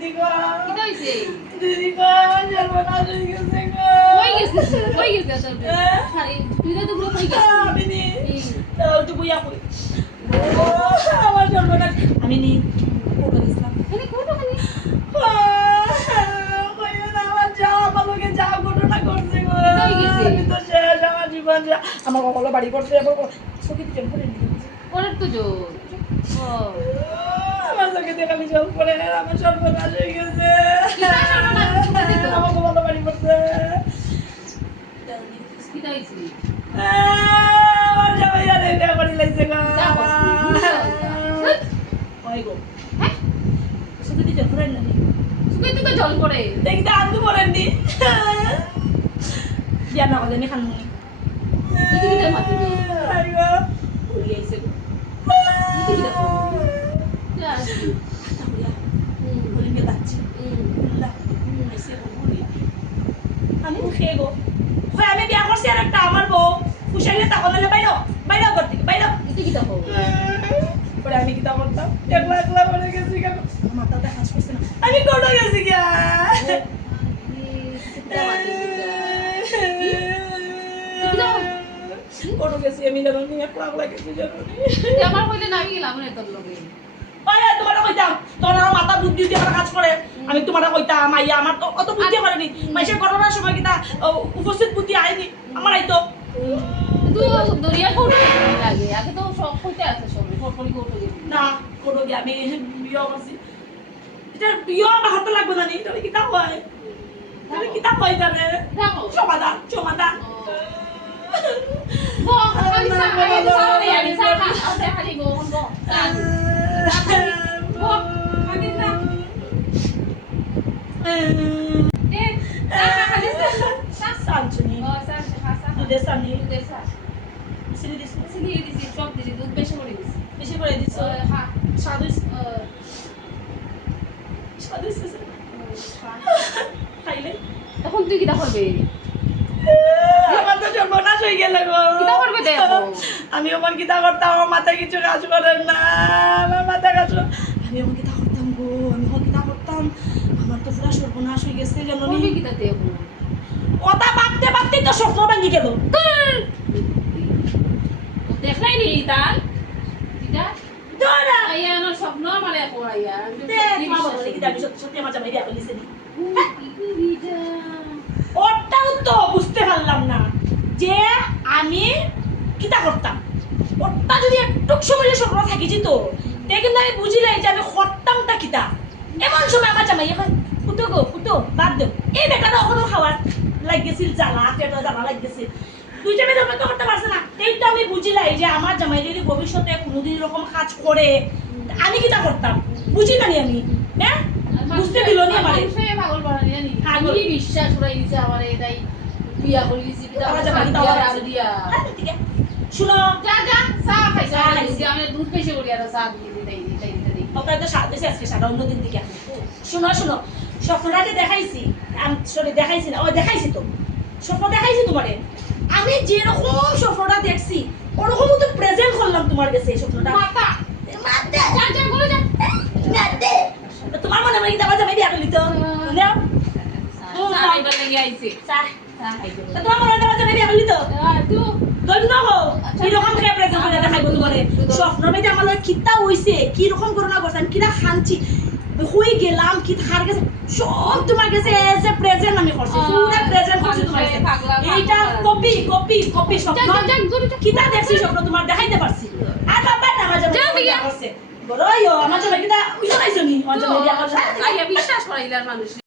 দিদি গো কি হইছে দিদি গো সর্বনাশ হয়ে গেছে গো কই গেছে তোর খালি তুই তো পুরো কই গেছিস আমি নি তো বুইয়া কই আমার সর্বনাশ আমি নি কোটো গেছিলাম মানে কোটো খালি আমার যা আমাকে যা ঘটনা করছে গো হয়ে গেছে আমি তো শেষ আমার জীবন আমার কখনো বাড়ি করছে এবার চোখে জল পড়ে ওর তো জোর ও আমার চোখে দিয়ে খালি জল পড়ে আমার সর্বনাশ হয়ে গেছে আমার কখনো বাড়ি করছে কি হইছে আমার জামাই আর এটা করে লাইছে গো ওই গো হ্যাঁ চোখে দিয়ে জল পড়ে না সুকে তো জল পড়ে দেখতে আনতে পড়েননি বিয়া না হলে আমি খানমুনি কি কি মাটি আইগো উড়ি আইছে কি কি দেখো যা বলিকে যাচ্ছি আমি খেয়ে গো হয় আমি বিয়া করছি আর একটা আমার বউ খুশাইলে তখন হলে বাইরো বাইরো করতে বাইরো কি কি দেখো পরে আমি কি তা করতাম একলা একলা বলে গেছি কেন মাথাতে হাস করছে না আমি কোটো গেছি গিয়া কোটো গেছি আমি জানো নি একলা একলা গেছি জানো নি আমার কইলে না আমি গেলাম না তোর লগে ওই তোমার কইতাম তোর আর মাথা বুদ্ধি দিয়ে আমার কাজ করে আমি তোমার কইতাম মাইয়া আমার তো অত বুদ্ধি করেনি মাইসের করোনার সময় কিটা উপস্থিত বুদ্ধি আইনি আমার আইতো তুই দরিয়া কোটো লাগে আগে তো সব কইতে আছে সব ফটফটি কোটো না কোটো গিয়ে আমি বিয়ে করছি এটা বিয়ে আমার হাতে লাগবে না নি তাহলে কিতা হয় তাহলে কিতা হয় জানে দেখো সমাধান সমাধান গো খালি সাহায্য সাহায্য আমি সাহায্য আছে খালি গো গো গো খালি না দে খালি সালচুনি ও স্যার খাসা দুধেসানি দেসা সিলি দিছি সিলি দিছি সব দিছি দুধ বেশি করে দিছি বেশি করে দিছ হ্যাঁ সাদু সাদু খাইলে এখন তুই কিটা করবে আমার তো সর্বনাশ হয়ে গেল গো কিটা করবে দেখো আমি ওমন কিতা করতাম আমার মাথায় কিছু কাজ করে না আমার মাথায় কাজ আমি ওমন কিতা করতাম গো আমি ওমন কিতা করতাম আমার তো পুরা সর্বনাশ হয়ে গেছে জানো নি তুমি কিটা দেখো ওটা ভাবতে ভাবতে তো স্বপ্ন ভাঙি গেল দেখলাই নি তার কিটা দৌড়া আইয়া না স্বপ্ন মানে পড়াইয়া তোমার বলে কি আমি সত্যি সত্যি আমার জামাই দিয়া বলিছে নি কিটা ওটাও তো বুঝতে পারলাম না যে আমি কিতা করতাম ওটা যদি একটু সময় স্বপ্ন থাকি যেত তে কিন্তু আমি বুঝিলাই যে আমি করতামটা কিতা এমন সময় আমার জামাই এখন ফুটো গো ফুটো বাদ দেও এই বেটাটা ওখানে খাওয়ার লাগ গেছিল জ্বালা পেটা জ্বালা লাগ গেছে দুইটা মেয়ে অপেক্ষা করতে পারছে না এইটা আমি বুঝিলাই যে আমার জামাই যদি ভবিষ্যতে কোনোদিন এরকম কাজ করে আমি কিতা করতাম বুঝি না আমি হ্যাঁ বুঝতে দিল নি আমার পাগল বানানি জানি আমি বিশ্বাস করাই দিছে আমারে তাই বিয়া করে দিছি বিটা আমার জামাই কিতা আর দিয়া শুনো যা যা চা খাইছে আমি দুধ বেশি করি আর চা দিয়ে দিই ওকে তো সাথে আজকে সারা অন্যদিন দিকে শুনো শুনো স্বপ্নটাকে দেখাইছি আমি সরি দেখাইছি না ও দেখাইছি তো স্বপ্ন দেখাইছি তোমারে আমি যেরকম স্বপ্নটা দেখছি ওরকম তো প্রেজেন্ট করলাম তোমার কাছে এই স্বপ্নটা মাতা মাতে যা যা বলে যা মাতে তোমার মনে হয় দাবা যাবে দিয়া কইলি তো নাও চা খাইবার লাগি আইছে চা চা খাইতে তোমার মনে হয় দাবা যাবে দিয়া কইলি তো তুই গল না হো কি রকম করে প্রেজেন্ট করে দেখাইবো তোমারে স্বপ্ন মধ্যে আমার কিতা হইছে কি রকম করোনা করছেন কিনা খানছি হই গেলাম কি থার গেছে সব তোমার কাছে এজ এ প্রেজেন্ট আমি করছি পুরো প্রেজেন্ট করছি তোমার কাছে এইটা কপি কপি কপি স্বপ্ন কিতা দেখছি স্বপ্ন তোমার দেখাইতে পারছি আর বাবা না আমার যাবে করছে বড় আমার যাবে কিতা উইছো নাইছো নি আমার যাবে দিয়া করছে আইয়া বিশ্বাস করাইলার মানুষ